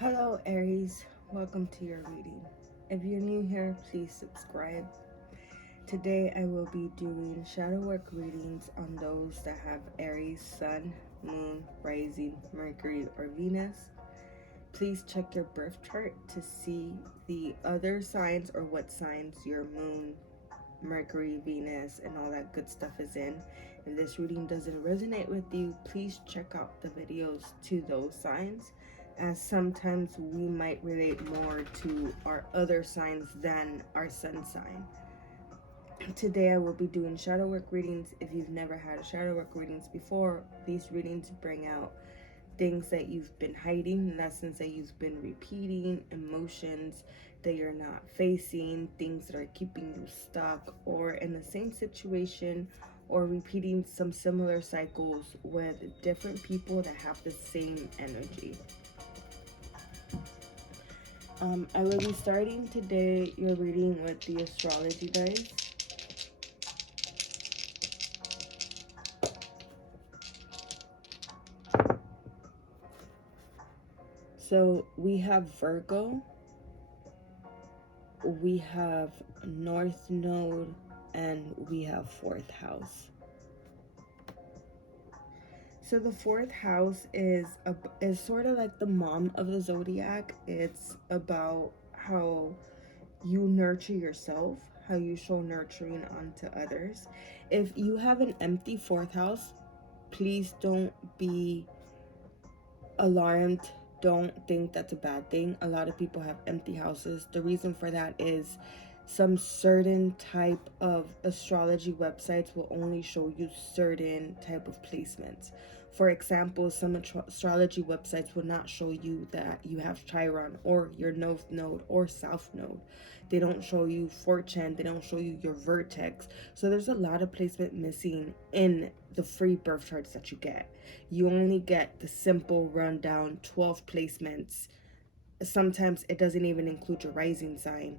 Hello Aries, welcome to your reading. If you're new here, please subscribe. Today I will be doing ShadowWork readings on those that have Aries, Sun, Moon, Rising, Mercury, or Venus. Please check your birth chart to see the other signs or what signs your Moon, Mercury, Venus, and all that good stuff is in. If this reading doesn't resonate with you, please check out the videos to those signs, as sometimes we might relate more to our other signs than our sun sign. Today I will be doing shadow work readings. If you've never had a shadow work readings before, these readings bring out things that you've been hiding, lessons that you've been repeating, emotions that you're not facing, things that are keeping you stuck or in the same situation, or repeating some similar cycles with different people that have the same energy. I will be starting today your reading with the astrology dice. So we have Virgo, we have North Node, and we have fourth house. So the fourth house is sort of like the mom of the zodiac. It's about how you nurture yourself, how you show nurturing onto others. If you have an empty fourth house, please don't be alarmed. Don't think that's a bad thing. A lot of people have empty houses. The reason for that is some certain type of astrology websites will only show you certain type of placements. For example, some astrology websites will not show you that you have Chiron or your North Node or South Node. They don't show you fortune. They don't show you your vertex. So there's a lot of placement missing in the free birth charts that you get. You only get the simple rundown 12 placements. Sometimes it doesn't even include your rising sign.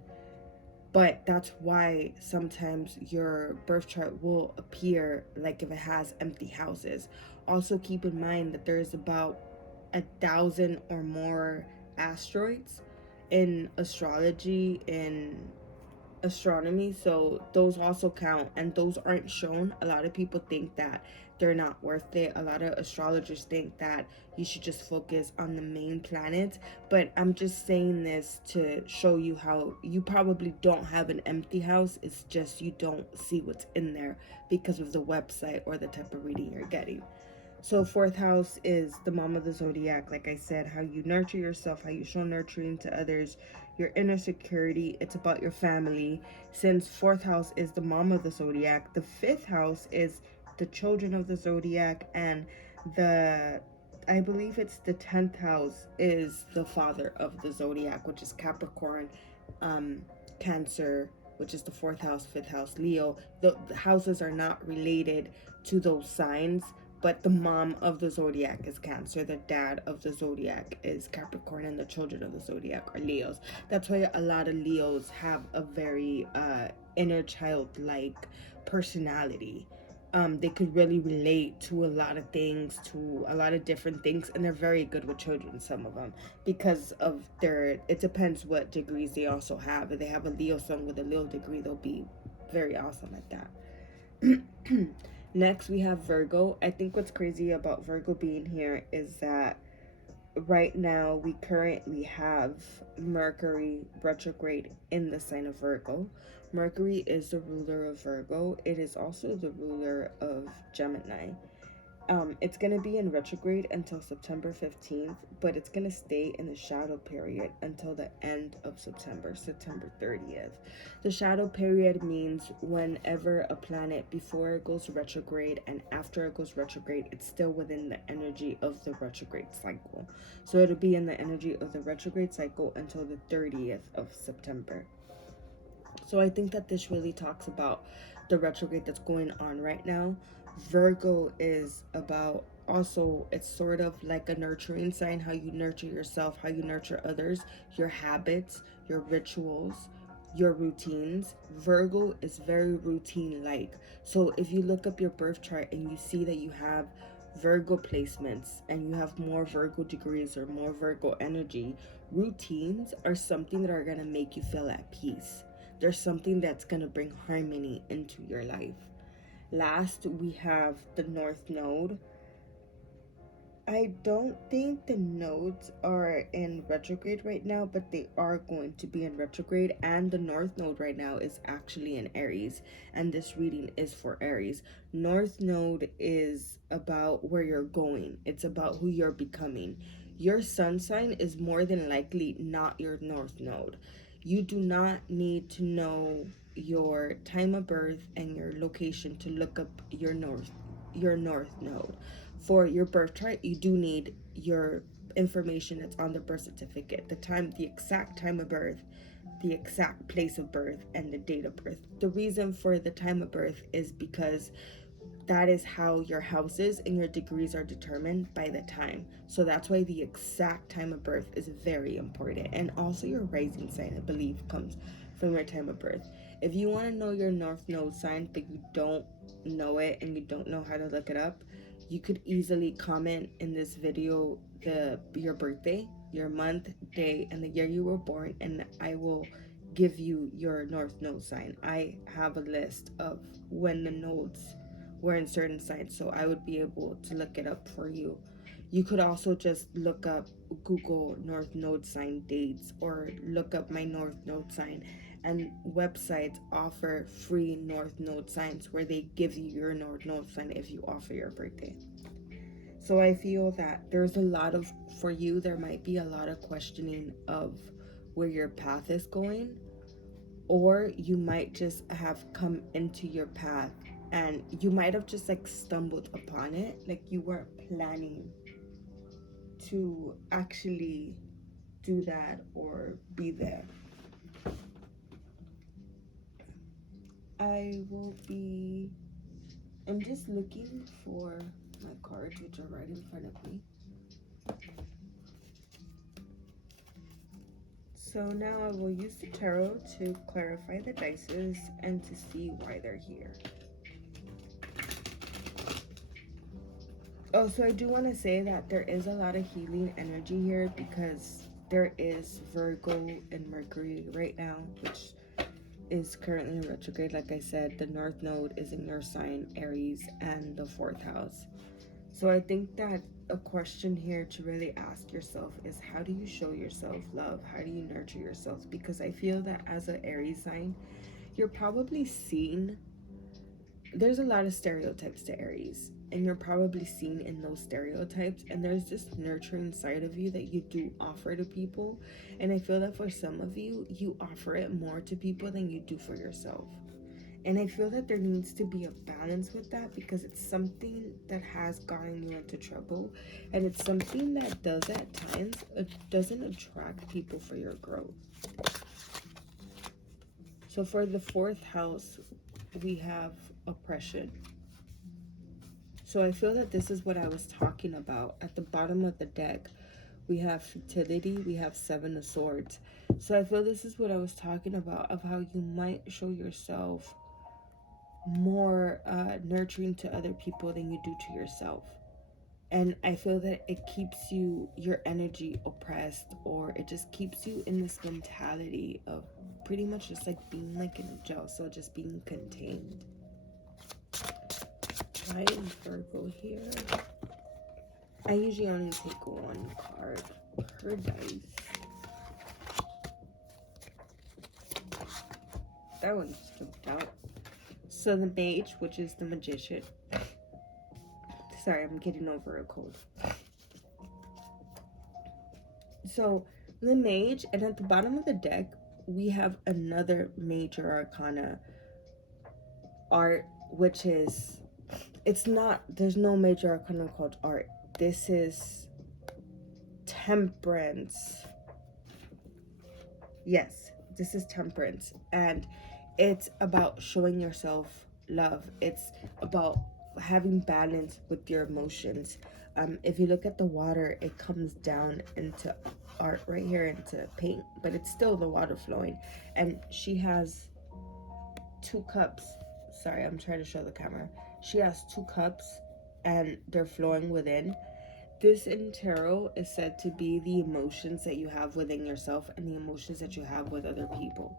But that's why sometimes your birth chart will appear like if it has empty houses. Also keep in mind that there's about 1,000 or more asteroids in astrology, in astronomy, so those also count, and those aren't shown. A lot of people think that they're not worth it. A lot of astrologers think that you should just focus on the main planets, but I'm just saying this to show you how you probably don't have an empty house. It's just you don't see what's in there because of the website or the type of reading you're getting. So fourth house is the mom of the zodiac. Like I said, how you nurture yourself, how you show nurturing to others, your inner security. It's about your family. Since fourth house is the mom of the zodiac, the fifth house is the children of the zodiac, and I believe it's the 10th house is the father of the zodiac, which is Capricorn, Cancer, which is the fourth house, fifth house, Leo. The houses are not related to those signs, but the mom of the zodiac is Cancer, the dad of the zodiac is Capricorn, and the children of the zodiac are Leos. That's why a lot of Leos have a very inner child-like personality. They could really relate to a lot of things, to a lot of different things, and they're very good with children, some of them, because of it depends what degrees they also have. If they have a Leo sun with a Leo degree, they'll be very awesome at that. Next, we have Virgo. I think what's crazy about Virgo being here is that right now we currently have Mercury retrograde in the sign of Virgo. Mercury is the ruler of Virgo. It is also the ruler of Gemini. It's going to be in retrograde until September 15th, but it's going to stay in the shadow period until the end of September, September 30th. The shadow period means whenever a planet, before it goes retrograde and after it goes retrograde, it's still within the energy of the retrograde cycle. So it'll be in the energy of the retrograde cycle until the 30th of September. So I think that this really talks about the retrograde that's going on right now. Virgo is about also, it's sort of like a nurturing sign, how you nurture yourself, how you nurture others, your habits, your rituals, your routines. Virgo is very routine like. So if you look up your birth chart and you see that you have Virgo placements and you have more Virgo degrees or more Virgo energy, routines are something that are going to make you feel at peace. There's something that's going to bring harmony into your life. Last, we have the North Node. I don't think the nodes are in retrograde right now, but they are going to be in retrograde. And the North Node right now is actually in Aries. And this reading is for Aries. North Node is about where you're going, it's about who you're becoming. Your sun sign is more than likely not your North Node. You do not need to know your time of birth and your location to look up your North Node. For your birth chart, you do need your information that's on the birth certificate, the time, the exact time of birth, the exact place of birth, and the date of birth. The reason for the time of birth is because that is how your houses and your degrees are determined by the time. So that's why the exact time of birth is very important. And also your rising sign, I believe, comes from your time of birth. If you want to know your North Node sign, but you don't know it and you don't know how to look it up, you could easily comment in this video your birthday, your month, day, and the year you were born, and I will give you your North Node sign. I have a list of when the nodes were in certain signs, so I would be able to look it up for you. You could also just look up Google North Node sign dates or look up my North Node sign, and websites offer free North Node signs where they give you your North Node sign if you offer your birthday. So I feel that there's a lot of, for you, there might be a lot of questioning of where your path is going, or you might just have come into your path and you might have just like stumbled upon it, like you weren't planning to actually do that or be there. I'm just looking for my cards, which are right in front of me. So now I will use the tarot to clarify the dices and to see why they're here. Oh, so I do want to say that there is a lot of healing energy here because there is Virgo and Mercury right now, which is currently in retrograde. Like I said, the North Node is in your sign, Aries, and the 4th house. So I think that a question here to really ask yourself is, how do you show yourself love? How do you nurture yourself? Because I feel that as an Aries sign, you're probably seen, there's a lot of stereotypes to Aries, and you're probably seen in those stereotypes, and there's this nurturing side of you that you do offer to people. And I feel that for some of you, you offer it more to people than you do for yourself. And I feel that there needs to be a balance with that, because it's something that has gotten you into trouble, and it's something that does at times, it doesn't attract people for your growth. So for the 4th house, we have oppression. So I feel that this is what I was talking about. At the bottom of the deck, we have futility, we have 7 of swords. So I feel this is what I was talking about, of how you might show yourself more nurturing to other people than you do to yourself. And I feel that it keeps your energy oppressed, or it just keeps you in this mentality of pretty much just like being like in a jail, so just being contained. Why is Virgo here? I usually only take 1 card per dice. That one just jumped out. So the Mage, which is the Magician. Sorry, I'm getting over a cold. So the Mage, and at the bottom of the deck, we have another major arcana art, which is, it's not, there's no major arcana called art. This is Temperance. Yes, this is Temperance, and it's about showing yourself love. It's about having balance with your emotions. If you look at the water, it comes down into art right here, into paint, but it's still the water flowing. And she has 2 cups. Sorry, I'm trying to show the camera. She has 2 cups, and they're flowing within. This in tarot is said to be the emotions that you have within yourself and the emotions that you have with other people.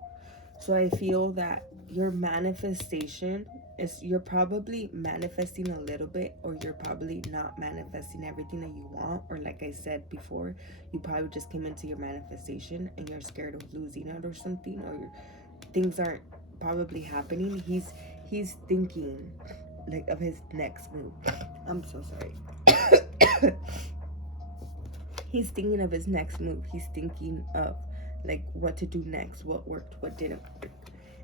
So I feel that your manifestation is, you're probably manifesting a little bit, or you're probably not manifesting everything that you want. Or like I said before, you probably just came into your manifestation and you're scared of losing it or something, or things aren't probably happening. He's thinking like of his next move. I'm so sorry. He's thinking of his next move. He's thinking of like what to do next, what worked, what didn't work.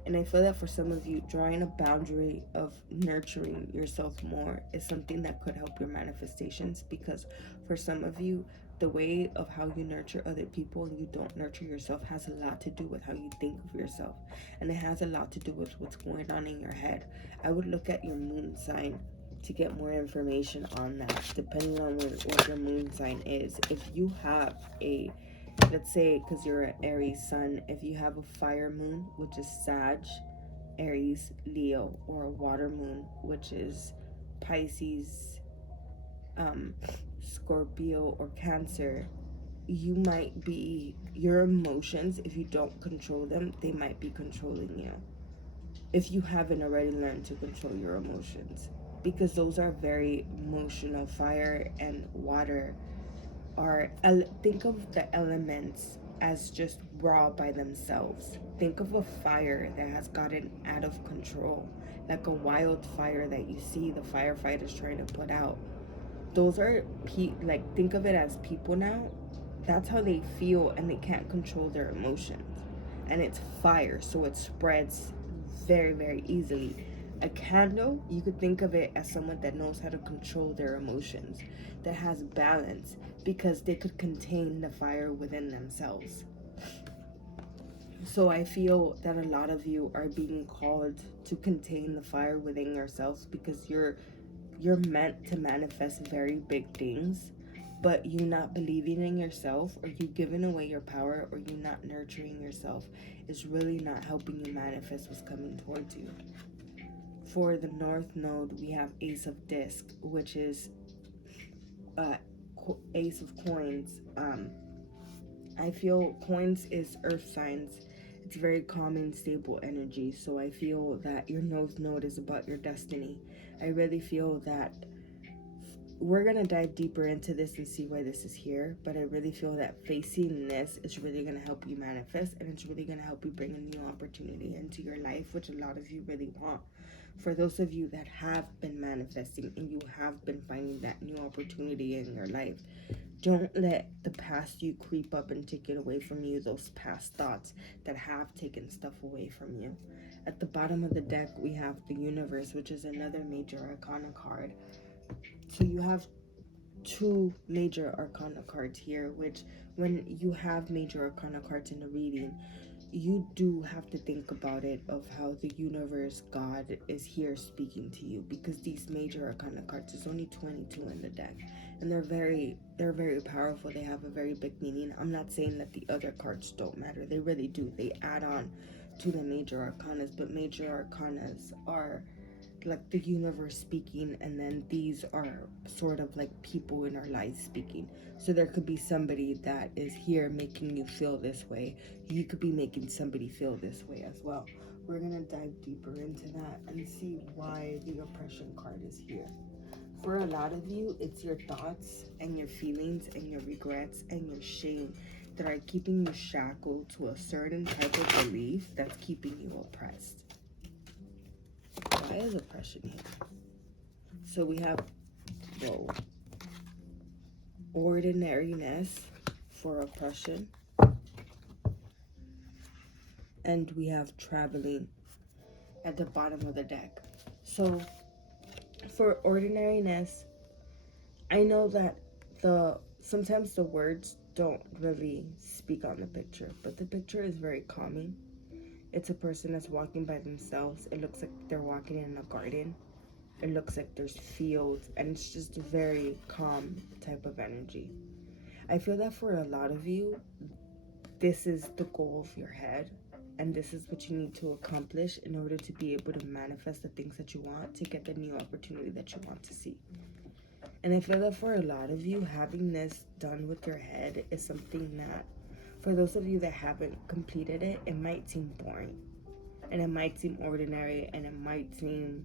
And I feel that for some of you, drawing a boundary of nurturing yourself more is something that could help your manifestations, because for some of you, the way of how you nurture other people and you don't nurture yourself has a lot to do with how you think of yourself. And it has a lot to do with what's going on in your head. I would look at your moon sign to get more information on that, depending on what your moon sign is. If you have a, let's say, because you're an Aries sun, if you have a fire moon, which is Sag, Aries, Leo, or a water moon, which is Pisces, Scorpio, or Cancer, you might be, your emotions, if you don't control them, they might be controlling you. If you haven't already learned to control your emotions, because those are very emotional. Fire and water are, think of the elements as just raw by themselves. Think of a fire that has gotten out of control, like a wildfire that you see the firefighters trying to put out. Those are like, think of it as people now. That's how they feel, and they can't control their emotions. And it's fire, so it spreads very, very easily. A candle, you could think of it as someone that knows how to control their emotions, that has balance, because they could contain the fire within themselves. So I feel that a lot of you are being called to contain the fire within yourselves, because you're meant to manifest very big things, but you not believing in yourself, or you giving away your power, or you not nurturing yourself is really not helping you manifest what's coming towards you. For the North Node, we have Ace of Disc, which is Ace of Coins. I feel coins is earth signs. It's very calming, stable energy. So I feel that your North Node is about your destiny. I really feel that we're going to dive deeper into this and see why this is here, but I really feel that facing this is really going to help you manifest, and it's really going to help you bring a new opportunity into your life, which a lot of you really want. For those of you that have been manifesting and you have been finding that new opportunity in your life, don't let the past you creep up and take it away from you, those past thoughts that have taken stuff away from you. At the bottom of the deck, we have the Universe, which is another major arcana card. So you have two major arcana cards here, which when you have major arcana cards in a reading, you do have to think about it of how the universe, God, is here speaking to you, because these major arcana cards, there's only 22 in the deck, and they're very powerful. They have a very big meaning. I'm not saying that the other cards don't matter, they really do. They add on to the major arcanas, but major arcanas are like the universe speaking, and then these are sort of like people in our lives speaking. So there could be somebody that is here making you feel this way. You could be making somebody feel this way as well. We're gonna dive deeper into that and see why the oppression card is here. For a lot of you, it's your thoughts and your feelings and your regrets and your shame that are keeping you shackled to a certain type of belief that's keeping you oppressed. Why is oppression here? So we have, whoa, ordinariness for oppression. And we have traveling at the bottom of the deck. So for ordinariness, I know that sometimes the words don't really speak on the picture, but the picture is very calming. It's a person that's walking by themselves. It looks like they're walking in a garden. It looks like there's fields, and it's just a very calm type of energy. I feel that for a lot of you, this is the goal of your head, and this is what you need to accomplish in order to be able to manifest the things that you want, to get the new opportunity that you want to see. And I feel that for a lot of you, having this done with your head is something that, for those of you that haven't completed it, it might seem boring. And it might seem ordinary. And it might seem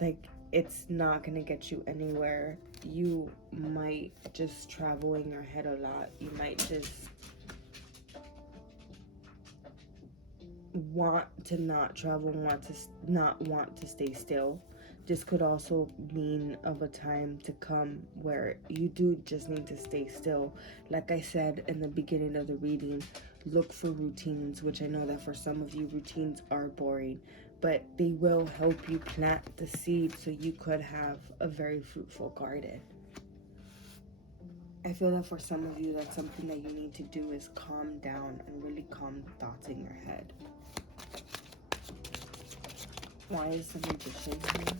like it's not going to get you anywhere. You might just travel in your head a lot. You might just want to not travel, want to not want to stay still. This could also mean of a time to come where you do just need to stay still. Like I said in the beginning of the reading, look for routines, which I know that for some of you routines are boring, but they will help you plant the seed so you could have a very fruitful garden. I feel that for some of you, that's something that you need to do is calm down and really calm the thoughts in your head. Why is the magician here?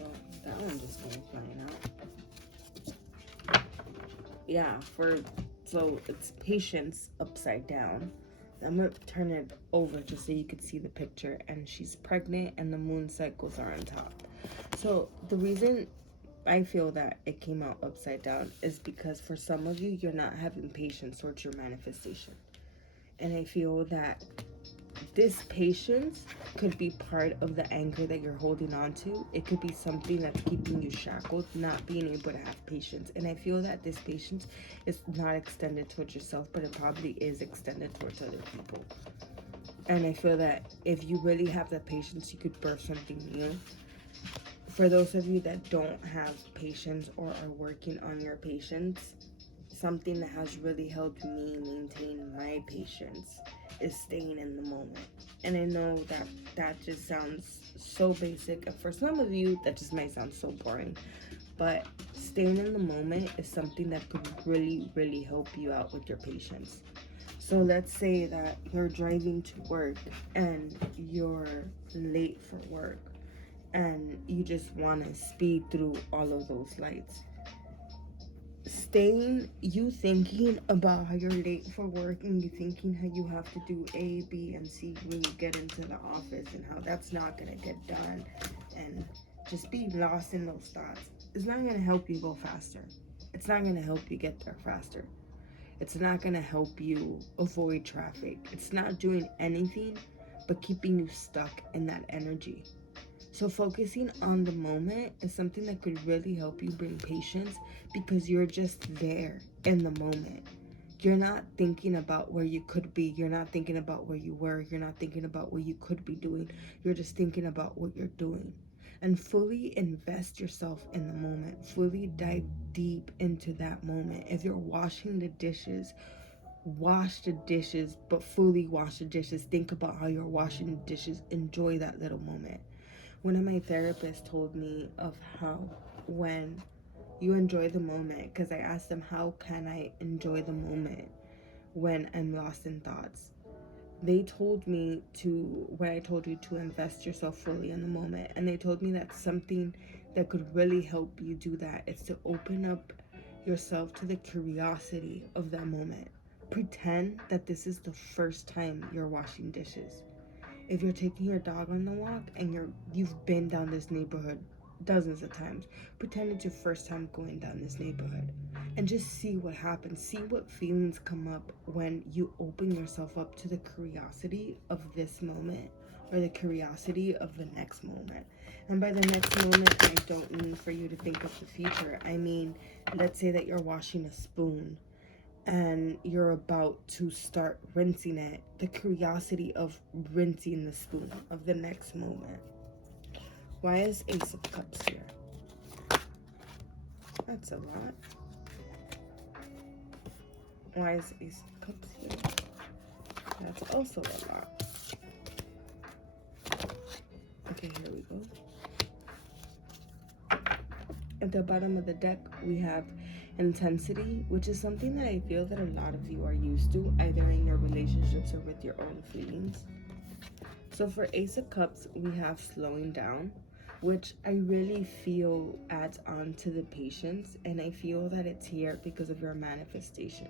Oh, that one just came flying out. Yeah, so it's patience upside down. I'm gonna turn it over just so you can see the picture. And she's pregnant and the moon cycles are on top. So the reason I feel that it came out upside down is because for some of you, you're not having patience towards your manifestation. And I feel that this patience could be part of the anchor that you're holding on to. It could be something that's keeping you shackled, not being able to have patience. And I feel that this patience is not extended towards yourself, but it probably is extended towards other people. And I feel that if you really have that patience, you could birth something new. For those of you that don't have patience or are working on your patience, something that has really helped me maintain my patience is staying in the moment. And I know that that just sounds so basic. And for some of you, that just might sound so boring. But staying in the moment is something that could really, really help you out with your patience. So let's say that you're driving to work and you're late for work and you just want to speed through all of those lights. You thinking about how you're late for work and you thinking how you have to do A, B, and C when you get into the office and how that's not going to get done, and just being lost in those thoughts is not going to help you go faster. It's not going to help you get there faster. It's not going to help you avoid traffic. It's not doing anything but keeping you stuck in that energy. So focusing on the moment is something that could really help you bring patience because you're just there in the moment. You're not thinking about where you could be. You're not thinking about where you were. You're not thinking about what you could be doing. You're just thinking about what you're doing. And fully invest yourself in the moment. Fully dive deep into that moment. If you're washing the dishes, wash the dishes, but fully wash the dishes. Think about how you're washing the dishes. Enjoy that little moment. One of my therapists told me of how when you enjoy the moment, because I asked them, how can I enjoy the moment when I'm lost in thoughts? They told me what I told you, to invest yourself fully in the moment. And they told me that something that could really help you do that is to open up yourself to the curiosity of that moment. Pretend that this is the first time you're washing dishes. If you're taking your dog on the walk and you've been down this neighborhood dozens of times, pretend it's your first time going down this neighborhood and just see what happens. See what feelings come up when you open yourself up to the curiosity of this moment or the curiosity of the next moment. And by the next moment, I don't mean for you to think of the future. I mean, let's say that you're washing a spoon and you're about to start rinsing it, the curiosity of rinsing the spoon of the next moment. Why is Ace of Cups here? That's a lot. Why is Ace of Cups here? That's also a lot. Okay, here we go. At the bottom of the deck, we have intensity, which is something that I feel that a lot of you are used to, either in your relationships or with your own feelings. So for Ace of Cups, we have slowing down, which I really feel adds on to the patience, and I feel that it's here because of your manifestation.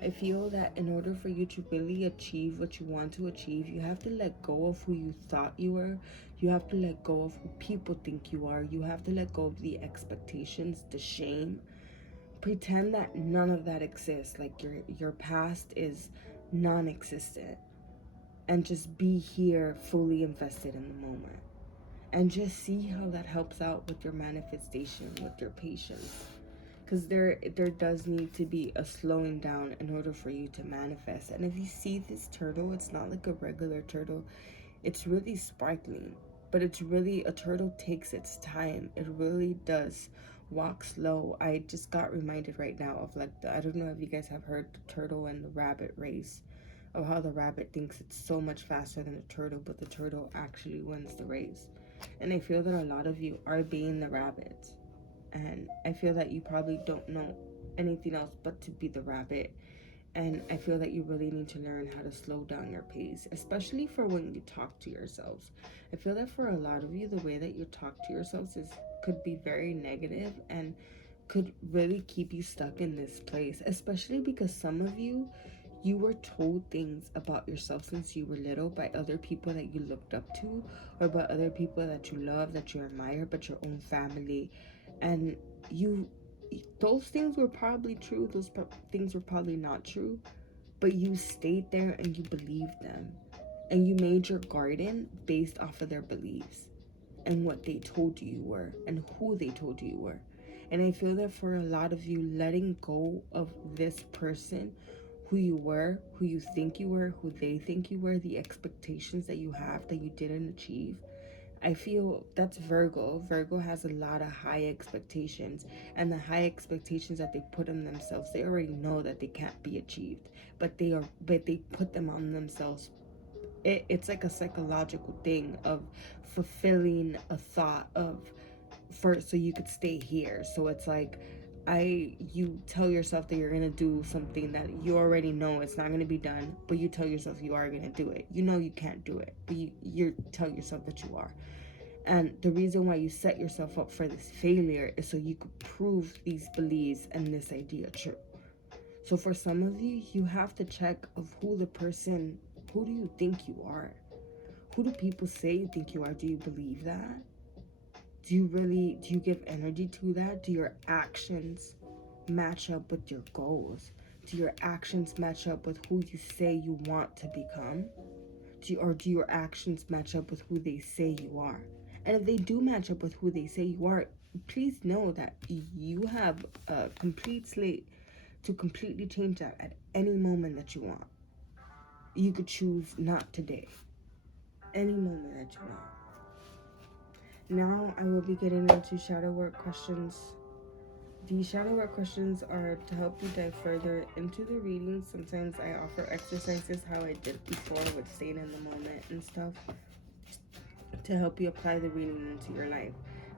I feel that in order for you to really achieve what you want to achieve, you have to let go of who you thought you were You have to let go of who people think you are. You have to let go of the expectations, the shame. Pretend that none of that exists, like your past is non-existent, and just be here fully invested in the moment. And just see how that helps out with your manifestation, with your patience. Because there does need to be a slowing down in order for you to manifest. And if you see this turtle, it's not like a regular turtle. It's really sparkling, but it's really, a turtle takes its time. It really does walk slow. I just got reminded right now of like I don't know if you guys have heard the turtle and the rabbit race, of how the rabbit thinks it's so much faster than the turtle, but the turtle actually wins the race. And I feel that a lot of you are being the rabbit, and I feel that you probably don't know anything else but to be the rabbit. And I feel that you really need to learn how to slow down your pace, especially for when you talk to yourselves. I feel that for a lot of you, the way that you talk to yourselves could be very negative and could really keep you stuck in this place, especially because some of you, you were told things about yourself since you were little by other people that you looked up to, or by other people that you love, that you admire, but your own family. And you, those things were probably true, things were probably not true, but you stayed there and you believed them. And you made your garden based off of their beliefs and what they told you were and who they told you were. And I feel that for a lot of you, letting go of this person, who you were, who you think you were, who they think you were, the expectations that you have that you didn't achieve, I feel that's Virgo. Virgo has a lot of high expectations, and the high expectations that they put on themselves, they already know that they can't be achieved, but they put them on themselves. It's like a psychological thing of fulfilling a thought of, first, so you could stay here. So it's like, you tell yourself that you're gonna do something that you already know it's not gonna be done, but you tell yourself you are gonna do it. You know you can't do it, but you tell yourself that you are. And the reason why you set yourself up for this failure is so you could prove these beliefs and this idea true. So for some of you, you have to check of who do you think you are? Who do people say you think you are? Do you believe that? Do you give energy to that? Do your actions match up with your goals? Do your actions match up with who you say you want to become? Or do your actions match up with who they say you are? And if they do match up with who they say you are, please know that you have a complete slate to completely change that at any moment that you want. You could choose not today. Any moment that you want. Now I will be getting into shadow work questions. The shadow work questions are to help you dive further into the reading. Sometimes I offer exercises how I did before with staying in the moment and stuff, to help you apply the reading into your life.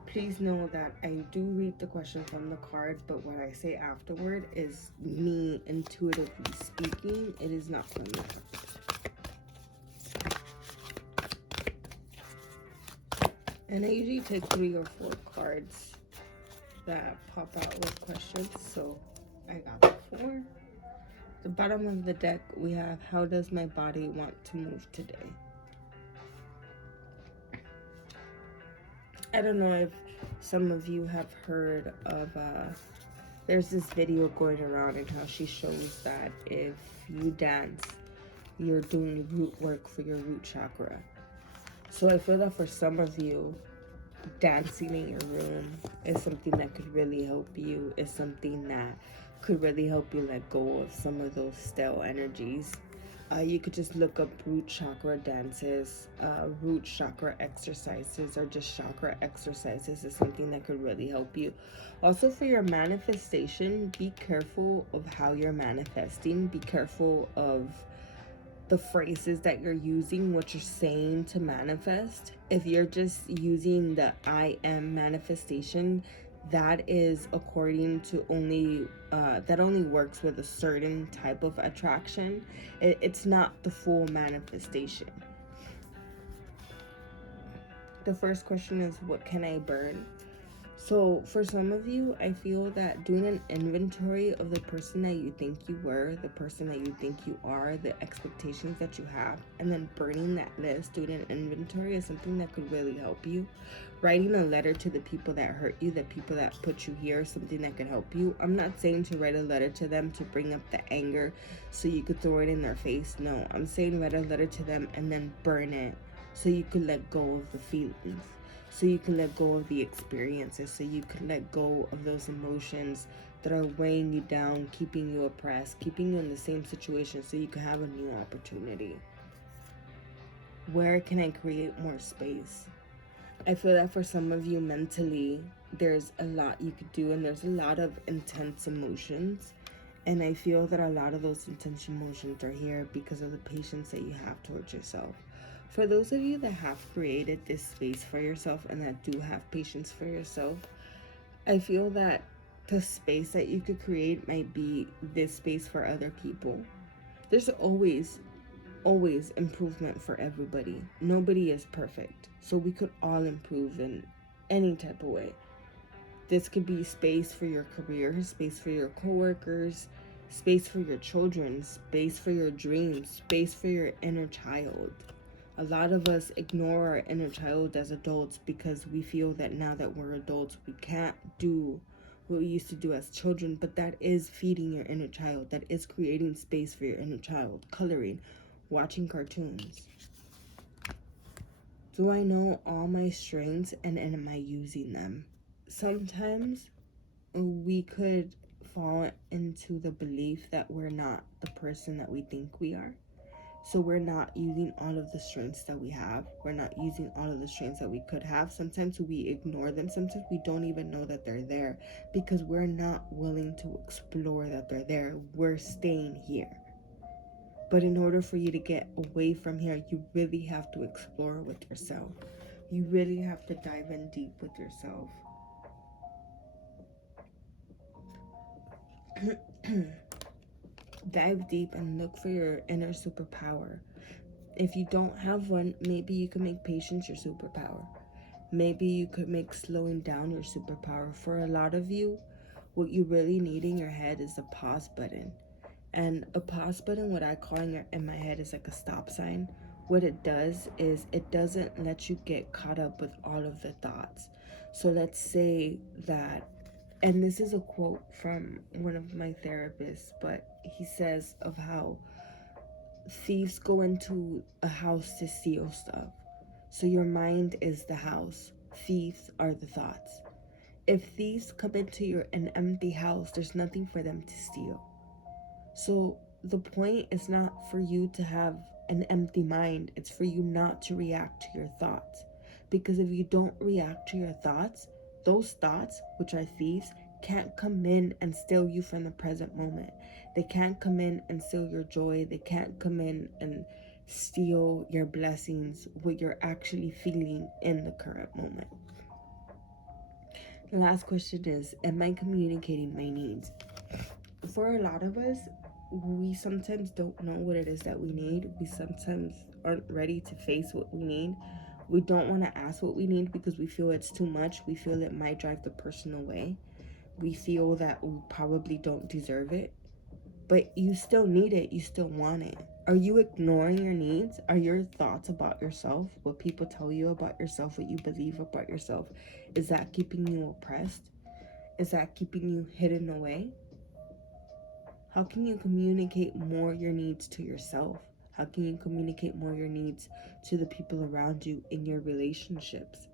Please know that I do read the question from the card, but what I say afterward is me intuitively speaking. It is not from the card. And I usually take 3 or 4 cards that pop out with questions. So I got 4. The bottom of the deck, we have, how does my body want to move today? I don't know if some of you have heard of, there's this video going around and how she shows that if you dance, you're doing root work for your root chakra. So I feel that for some of you, dancing in your room is something that could really help you, is something that could really help you let go of some of those stale energies. You could just look up root chakra dances, root chakra exercises, or just chakra exercises is something that could really help you. Also, for your manifestation, be careful of how you're manifesting. Be careful of the phrases that you're using, what you're saying to manifest. If you're just using the I am manifestation, that is according to only that only works with a certain type of attraction. It's not the full manifestation. The first question is, what can I burn? So for some of you, I feel that doing an inventory of the person that you think you were, the person that you think you are, the expectations that you have, and then burning that list, doing an inventory is something that could really help you. Writing a letter to the people that hurt you, the people that put you here, something that could help you. I'm not saying to write a letter to them to bring up the anger so you could throw it in their face. No, I'm saying write a letter to them and then burn it so you could let go of the feelings, so you can let go of the experiences, so you can let go of those emotions that are weighing you down, keeping you oppressed, keeping you in the same situation, so you can have a new opportunity. Where can I create more space? I feel that for some of you mentally, there's a lot you could do, and there's a lot of intense emotions. And I feel that a lot of those intense emotions are here because of the patience that you have towards yourself. For those of you that have created this space for yourself and that do have patience for yourself, I feel that the space that you could create might be this space for other people. There's always improvement for everybody. Nobody is perfect. So we could all improve in any type of way. This could be space for your career, space for your coworkers, space for your children, space for your dreams, space for your inner child. A lot of us ignore our inner child as adults because we feel that now that we're adults, we can't do what we used to do as children, but that is feeding your inner child. That is creating space for your inner child. Coloring, watching cartoons. Do I know all my strengths and am I using them? Sometimes we could fall into the belief that we're not the person that we think we are. So we're not using all of the strengths that we have. We're not using all of the strengths that we could have. Sometimes we ignore them. Sometimes we don't even know that they're there because we're not willing to explore that they're there. We're staying here. But in order for you to get away from here, you really have to explore with yourself. You really have to dive in deep with yourself. Dive deep and look for your inner superpower. If you don't have one, maybe you can make patience your superpower. Maybe you could make slowing down your superpower. For a lot of you, what you really need in your head is a pause button. And a pause button, what I call in my head, is like a stop sign. What it does is it doesn't let you get caught up with all of the thoughts. So let's say that, and this is a quote from one of my therapists, but he says of how thieves go into a house to steal stuff. So your mind is the house. Thieves are the thoughts. If thieves come into an empty house, there's nothing for them to steal. So the point is not for you to have an empty mind. It's for you not to react to your thoughts. Because if you don't react to your thoughts, those thoughts, which are thieves, can't come in and steal you from the present moment. They can't come in and steal your joy. They can't come in and steal your blessings, what you're actually feeling in the current moment. The last question is, am I communicating my needs? For a lot of us, we sometimes don't know what it is that we need. We sometimes aren't ready to face what we need. We don't want to ask what we need because we feel it's too much. We feel it might drive the person away. We feel that we probably don't deserve it. But you still need it. You still want it. Are you ignoring your needs? Are your thoughts about yourself, what people tell you about yourself, what you believe about yourself, is that keeping you oppressed? Is that keeping you hidden away? How can you communicate more your needs to yourself? How can you communicate more your needs to the people around you in your relationships?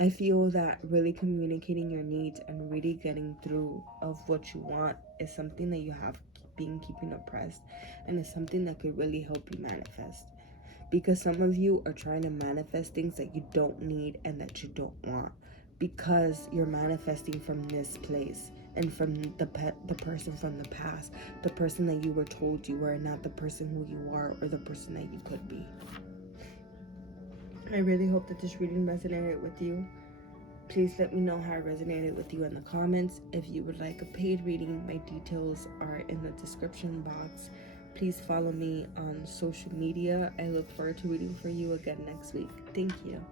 I feel that really communicating your needs and really getting through of what you want is something that you have been keeping oppressed, and it's something that could really help you manifest. Because some of you are trying to manifest things that you don't need and that you don't want, because you're manifesting from this place and from the person from the past, the person that you were told you were, not the person who you are or the person that you could be. I really hope that this reading resonated with you. Please let me know how it resonated with you in the comments. If you would like a paid reading, my details are in the description box. Please follow me on social media. I look forward to reading for you again next week. Thank you.